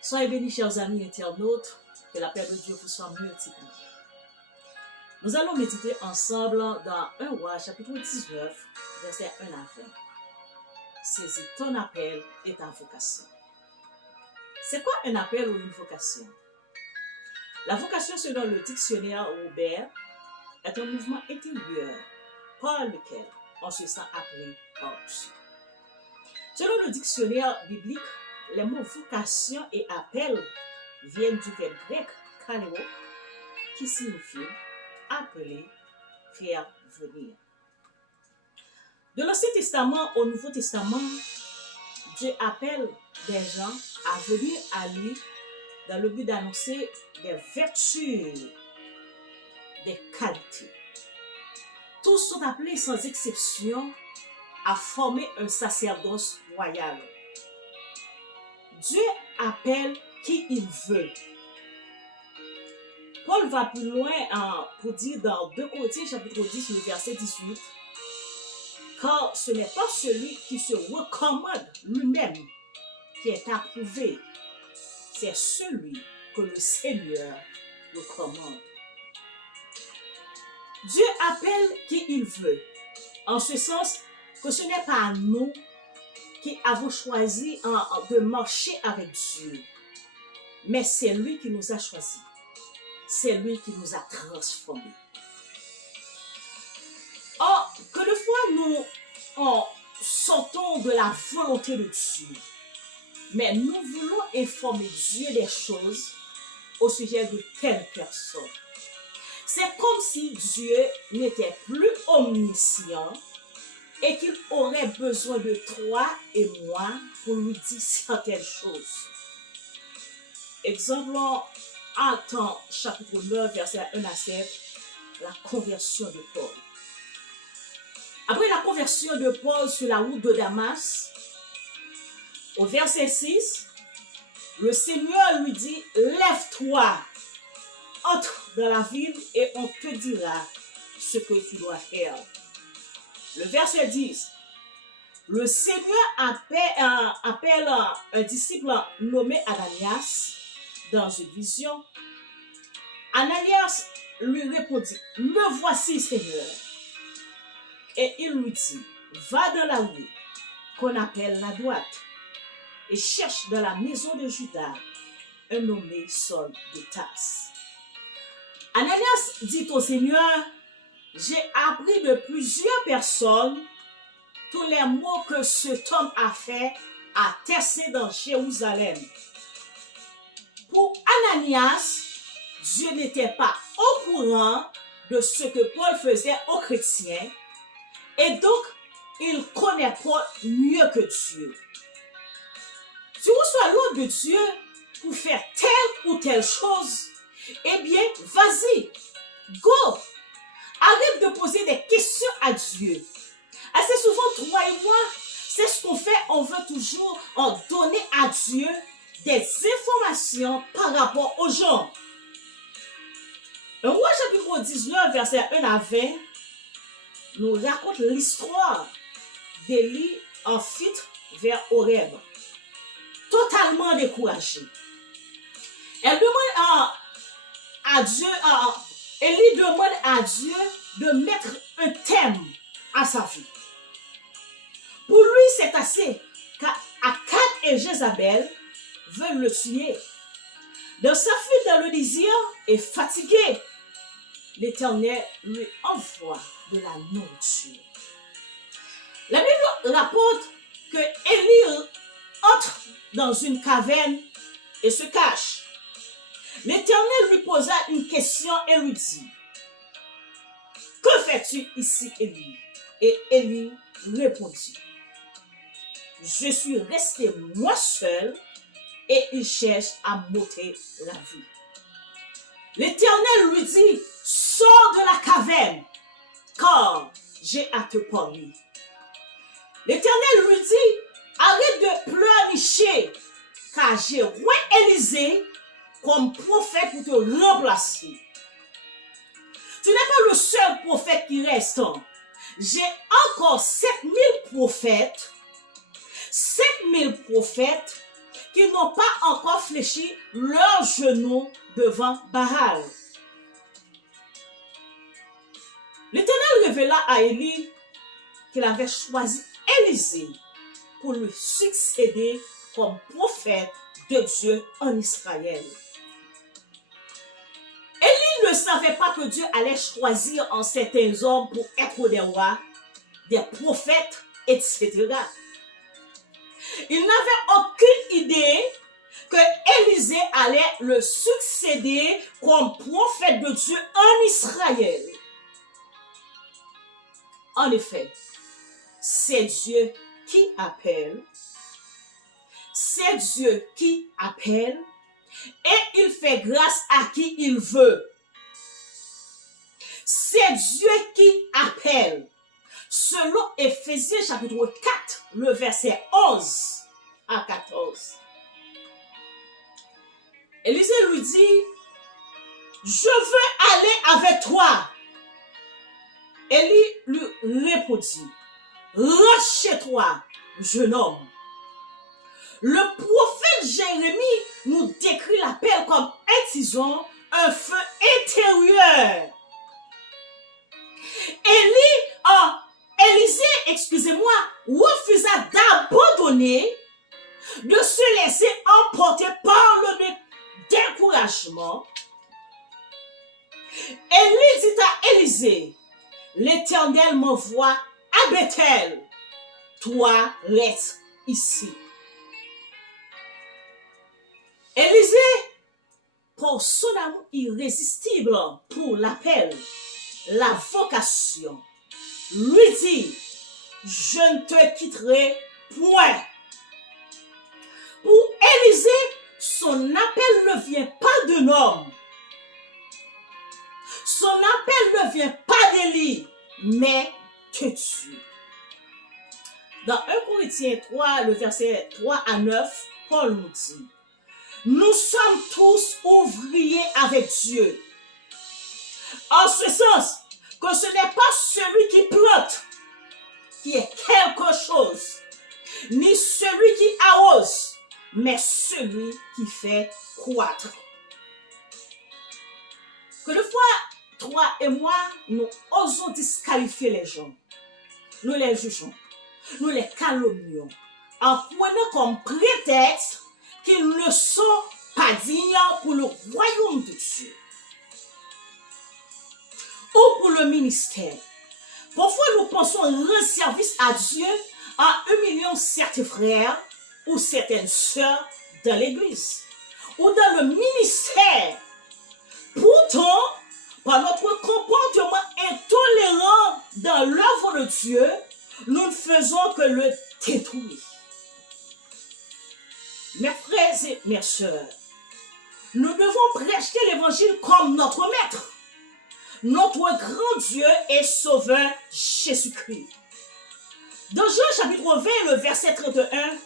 Soyez bénis, chers amis internautes, que la paix de Dieu vous soit multipliée. Nous allons méditer ensemble dans 1 Roi, chapitre 19, versets 1 à 20. Saisis ton appel et ta vocation. C'est quoi un appel ou une vocation? La vocation, selon le dictionnaire Robert, est un mouvement intérieur par lequel on se sent appelé par Dieu. Selon le dictionnaire biblique, les mots vocation et appel viennent du verbe grec kaleo, qui signifie appeler, faire venir. De l'Ancien Testament au Nouveau Testament, Dieu appelle des gens à venir à lui dans le but d'annoncer des vertus, des qualités. Tous sont appelés sans exception à former un sacerdoce royal. Dieu appelle qui il veut. Paul va plus loin pour dire dans 2 Corinthiens chapitre 10, le verset 18, car ce n'est pas celui qui se recommande lui-même qui est approuvé, c'est celui que le Seigneur recommande. Dieu appelle qui il veut, en ce sens que ce n'est pas nous qui avons choisi de marcher avec Dieu, mais c'est lui qui nous a choisis, c'est lui qui nous a transformés. Or, que de fois nous sortons de la volonté de Dieu, mais nous voulons informer Dieu des choses au sujet de telle personne. C'est comme si Dieu n'était plus omniscient et qu'il aurait besoin de toi et moi pour lui dire certaines choses. Exemple, Actes chapitre 9, verset 1 à 7, la conversion de Paul. Après la conversion de Paul sur la route de Damas, au verset 6, le Seigneur lui dit, lève-toi, entre dans la ville et on te dira ce que tu dois faire. Le verset 10, le Seigneur appelle un disciple nommé Ananias dans une vision. Ananias lui répondit, me voici Seigneur. Et il lui dit, va dans la rue qu'on appelle la droite et cherche dans la maison de Judas un nommé Saul de Tarse. Ananias dit au Seigneur, j'ai appris de plusieurs personnes tous les mots que cet homme a fait à Thessée dans Jérusalem. Pour Ananias, Dieu n'était pas au courant de ce que Paul faisait aux chrétiens et donc il connaît Paul mieux que Dieu. Tu reçois l'ordre de Dieu pour faire telle ou telle chose, eh bien, vas-y, go! Arrête de poser des questions à Dieu. Assez souvent, toi et moi, c'est ce qu'on fait. On veut toujours en donner à Dieu des informations par rapport aux gens. Un Roi chapitre 19, verset 1 à 20, nous raconte l'histoire d'Élie en fuite vers Horeb. Totalement découragée. Elle demande à Dieu, Élie demande à Dieu de mettre un thème à sa vie. Pour lui, c'est assez qu'Akab et Jézabel veulent le tuer. Dans sa fuite dans le désir et fatigué, l'Éternel lui envoie de la nourriture. La Bible rapporte que Élie entre dans une caverne et se cache. L'Éternel lui posa une question et lui dit, que fais-tu ici, Élie? Et Élie répondit, je suis resté moi seul et il cherche à m'ôter la vie. L'Éternel lui dit, sors de la caverne, car j'ai à te parler. L'Éternel lui dit, arrête de pleurnicher, car j'ai roi Élisée comme prophète pour te remplacer. Tu n'es pas le seul prophète qui reste. J'ai encore 7000 prophètes qui n'ont pas encore fléchi leurs genoux devant Baal. L'Éternel révéla à Élie qu'il avait choisi Élisée pour lui succéder comme prophète de Dieu en Israël. Élie ne savait pas que Dieu allait choisir en certains hommes pour être des rois, des prophètes, etc. Il n'avait aucune idée que Élisée allait le succéder comme prophète de Dieu en Israël. En effet, c'est Dieu qui appelle. C'est Dieu qui appelle et il fait grâce à qui il veut. C'est Dieu qui appelle. Selon Éphésiens chapitre 4, le verset 11 à 14. Élisée lui dit, je veux aller avec toi. Élie lui répondit, rentre chez toi, jeune homme. Le prophète Jérémie nous décrit l'appel comme un tison, un feu intérieur. Élisée, refusa d'abandonner, de se laisser emporter par le découragement. Élie dit à Élisée, l'Éternel m'envoie à Bethel, toi reste ici. Élisée, pour son amour irrésistible pour l'appel, la vocation, lui dit, je ne te quitterai point. Pour Élisée, son appel ne vient pas d'un homme. Son appel ne vient pas d'Élie, mais de Dieu. Dans 1 Corinthiens 3, le verset 3 à 9, Paul nous dit, nous sommes tous ouvriers avec Dieu. En ce sens, que ce n'est pas celui qui plante qui est quelque chose, ni celui qui arrose, mais celui qui fait croître. Que le fois, toi et moi, nous osons disqualifier les gens. Nous les jugeons, nous les calomnions, en prenant comme prétexte qu'ils ne sont pas dignes pour le royaume de Dieu ou pour le ministère. Parfois, nous pensons rendre service à Dieu en humiliant certains frères ou certaines sœurs dans l'église ou dans le ministère. Pourtant, par notre comportement intolérant dans l'œuvre de Dieu, nous ne faisons que le détruire. Mes frères et mes sœurs, nous devons prêcher l'évangile comme notre maître, notre grand Dieu et sauveur Jésus-Christ. Dans Jean chapitre 20, le verset 31,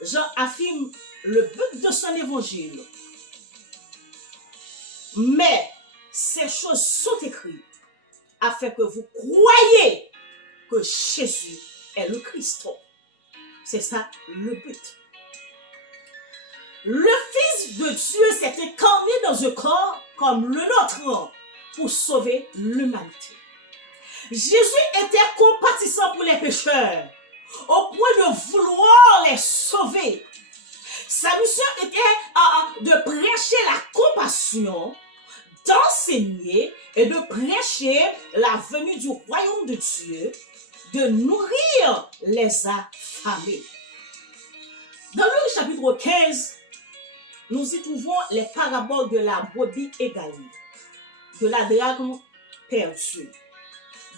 Jean affirme le but de son évangile. Mais ces choses sont écrites afin que vous croyiez que Jésus est le Christ. C'est ça le but. Le Fils de Dieu s'est incarné dans un corps comme le nôtre pour sauver l'humanité. Jésus était compatissant pour les pécheurs au point de vouloir les sauver. Sa mission était de prêcher la compassion, d'enseigner et de prêcher la venue du royaume de Dieu, de nourrir les affamés. Dans Luc chapitre 15, nous y trouvons les paraboles de la brebis égarée, de la drachme perdue,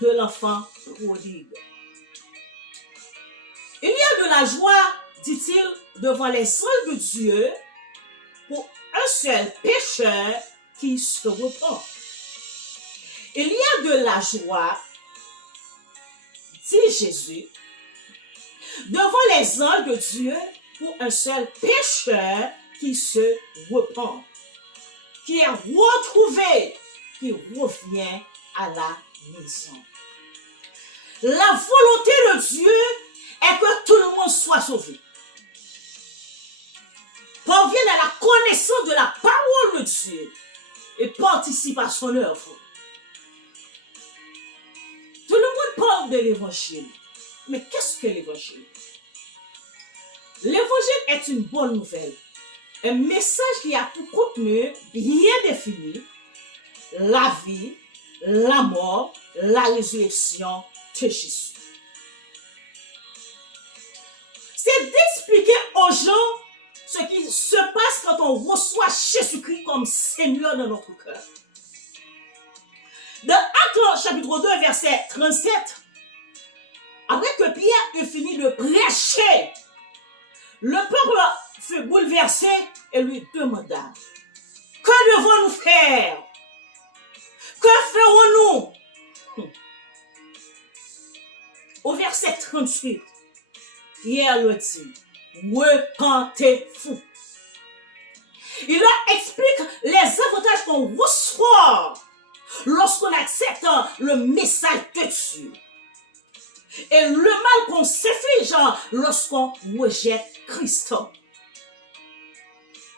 de l'enfant prodigue. Il y a de la joie, dit-il, devant les anges de Dieu pour un seul pécheur qui se repent. Il y a de la joie, dit Jésus, devant les anges de Dieu pour un seul pécheur qui se repent, qui est retrouvé, qui revient à la maison. La volonté de Dieu est que tout le monde soit sauvé. parvienne à la connaissance de la parole de Dieu et participe à son œuvre. Tout le monde parle de l'évangile. Mais qu'est-ce que l'évangile? L'évangile est une bonne nouvelle. Un message qui a pour contenu bien défini la vie, la mort, la résurrection de Jésus. C'est d'expliquer aux gens ce qui se passe quand on reçoit Jésus-Christ comme Seigneur dans notre cœur. Dans Actes chapitre 2, verset 37, après que Pierre eut fini de prêcher, le peuple fut bouleversé et lui demanda, « Que devons-nous faire? Que ferons-nous » Au verset 38, Pierre le dit, « Repentez-vous ». Il leur explique les avantages qu'on reçoit lorsqu'on accepte le message de Dieu. Et le mal qu'on s'inflige lorsqu'on rejette Christ.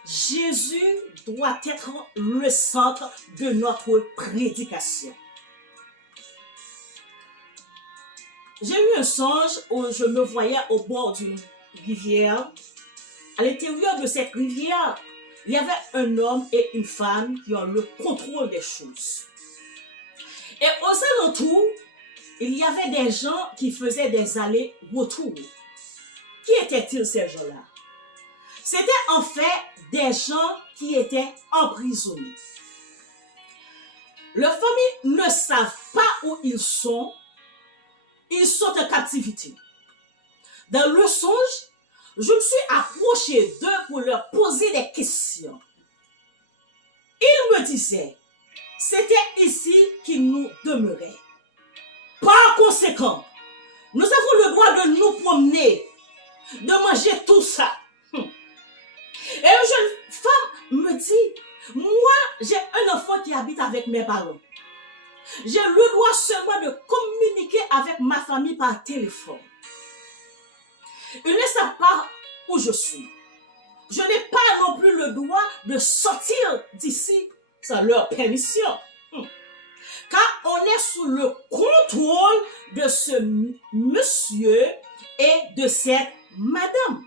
Jésus doit être le centre de notre prédication. J'ai eu un songe où je me voyais au bord d'une rivière. À l'intérieur de cette rivière, il y avait un homme et une femme qui ont le contrôle des choses. Et aux alentours, il y avait des gens qui faisaient des allers-retours. Qui étaient-ils ces gens-là? C'était en fait des gens qui étaient emprisonnés. Leurs familles ne savent pas où ils sont en captivité. Dans le songe, je me suis approché d'eux pour leur poser des questions. Ils me disaient, c'était ici qu'ils nous demeuraient. Par conséquent, nous avons le droit de nous promener, de manger tout ça. Et une jeune femme me dit, moi, j'ai un enfant qui habite avec mes parents. J'ai le droit seulement de communiquer avec ma famille par téléphone. Ils ne savent pas où je suis. Je n'ai pas non plus le droit de sortir d'ici sans leur permission. Car on est sous le contrôle de ce monsieur et de cette madame.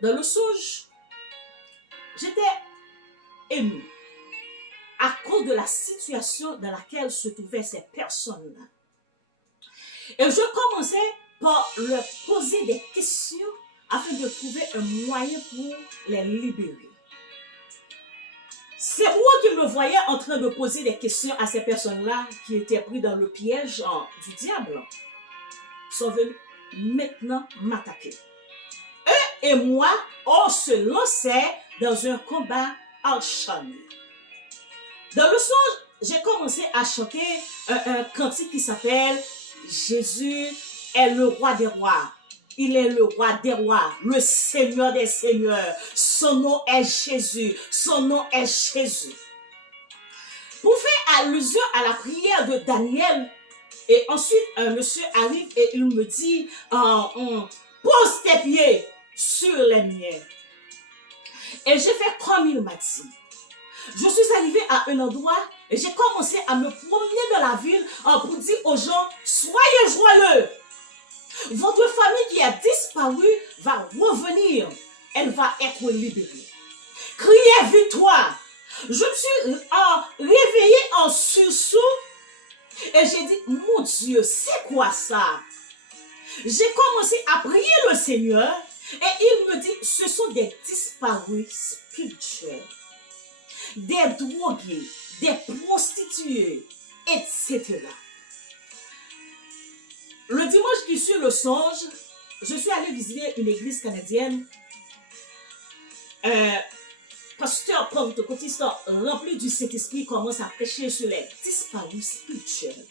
Dans le songe, j'étais émue à cause de la situation dans laquelle se trouvaient ces personnes-là. Et je commençais par leur poser des questions afin de trouver un moyen pour les libérer. C'est moi qui me voyais en train de poser des questions à ces personnes-là qui étaient pris dans le piège du diable. Sont venus maintenant m'attaquer. Eux et moi, on se lançait dans un combat acharné. Dans le songe, j'ai commencé à chanter un cantique qui s'appelle « Jésus est le roi des rois ». Il est le roi des rois, le Seigneur des seigneurs. Son nom est Jésus. Son nom est Jésus. Pour faire allusion à la prière de Daniel, et ensuite un monsieur arrive et il me dit, pose tes pieds sur les miens. Et j'ai fait comme il m'a dit. Je suis arrivée à un endroit et j'ai commencé à me promener dans la ville pour dire aux gens, soyez joyeux. Votre famille qui a disparu va revenir. Elle va être libérée. Criez victoire. Je me suis réveillée en sursaut et j'ai dit, mon Dieu, c'est quoi ça? J'ai commencé à prier le Seigneur et il me dit, ce sont des disparus spirituels, des drogués, des prostituées, etc. Le dimanche qui suit le songe, je suis allée visiter une église canadienne. Pasteur pentecôtiste rempli du Saint-Esprit commence à prêcher sur les disparus spirituels.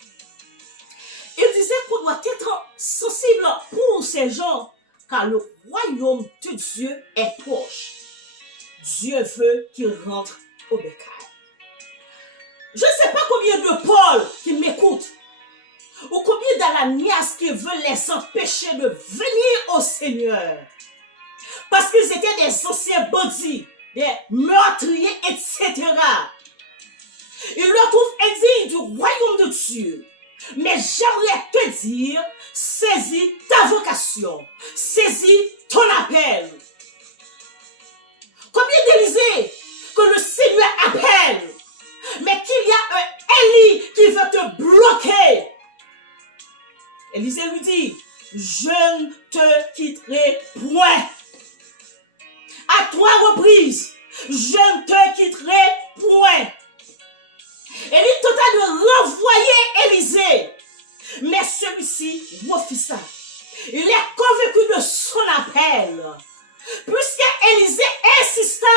Il disait qu'on doit être sensible pour ces gens, car le royaume de Dieu est proche. Dieu veut qu'ils rentrent au bécail. Je ne sais pas combien de Paul qui m'écoutent, ou combien d'Ananias qui veulent les empêcher de venir au Seigneur. parce qu'ils étaient des anciens bandits, des meurtriers, etc. Ils le trouvent indigne du royaume de Dieu. Mais j'aimerais te dire, saisis ta vocation, saisis ton appel. Combien d'Élysée que le Seigneur appelle, mais qu'il y a un Élie qui veut te bloquer. Élisée lui dit, je ne te quitterai point. À 3 reprises, je ne te quitterai point. Élie tenta de renvoyer Élisée, mais celui-ci refusa. Il est convaincu de son appel. Puisqu'Élisée insista,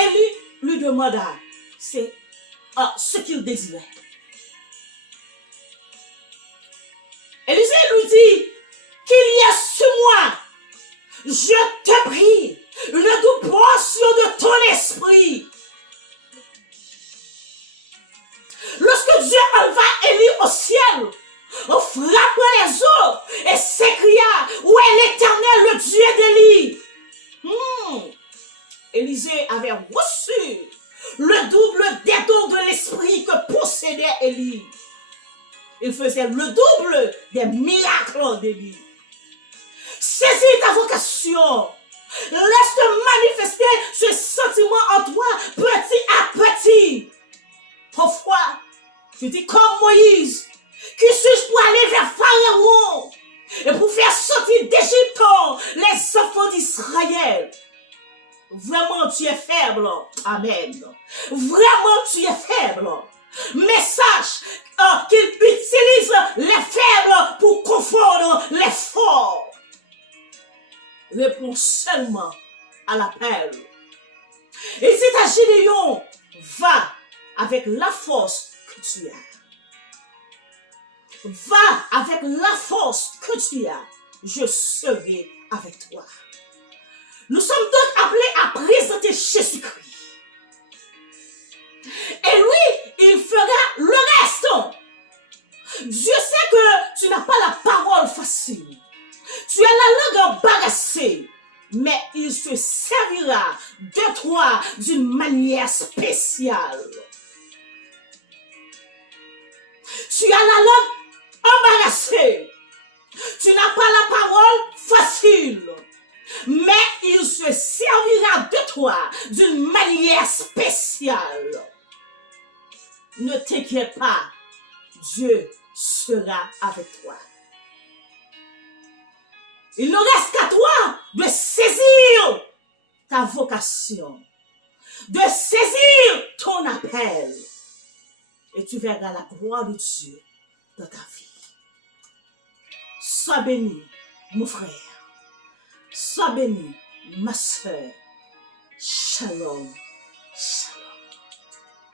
Élie lui demanda ce qu'il désirait. Élisée lui dit qu'il y a sur moi, je te prie, une double portion de ton esprit. Lorsque Dieu enleva Élie au ciel, on frappa les eaux et s'écria, où est l'Éternel, le Dieu d'Élie? Élisée avait reçu le double des dons de l'esprit que possédait Élie. Il faisait le double des miracles d'Élie. Saisis ta vocation. Laisse-te manifester ce sentiment en toi petit à petit. Parfois, tu dis comme Moïse, qui suis-je pour aller vers Pharaon et pour faire sortir d'Égypte les enfants d'Israël? Vraiment, tu es faible. Amen. Vraiment, tu es faible. Mais sache qu'il utilise les faibles pour confondre les forts. Réponds seulement à l'appel. Et si ta Gédéon, va avec la force que tu as. Va avec la force que tu as. Je serai avec toi. Nous sommes donc appelés à présenter Jésus-Christ. Et lui, il fera le reste. Dieu sait que tu n'as pas la parole facile. Tu as la langue embarrassée. Mais il se servira de toi d'une manière spéciale. Tu as la langue embarrassée. Tu n'as pas la parole facile. Mais il se servira de toi d'une manière spéciale. Ne t'inquiète pas, Dieu sera avec toi. Il ne reste qu'à toi de saisir ta vocation, de saisir ton appel. Et tu verras la gloire de Dieu dans ta vie. Sois béni, mon frère. Sois béni, ma soeur. Shalom. Shalom.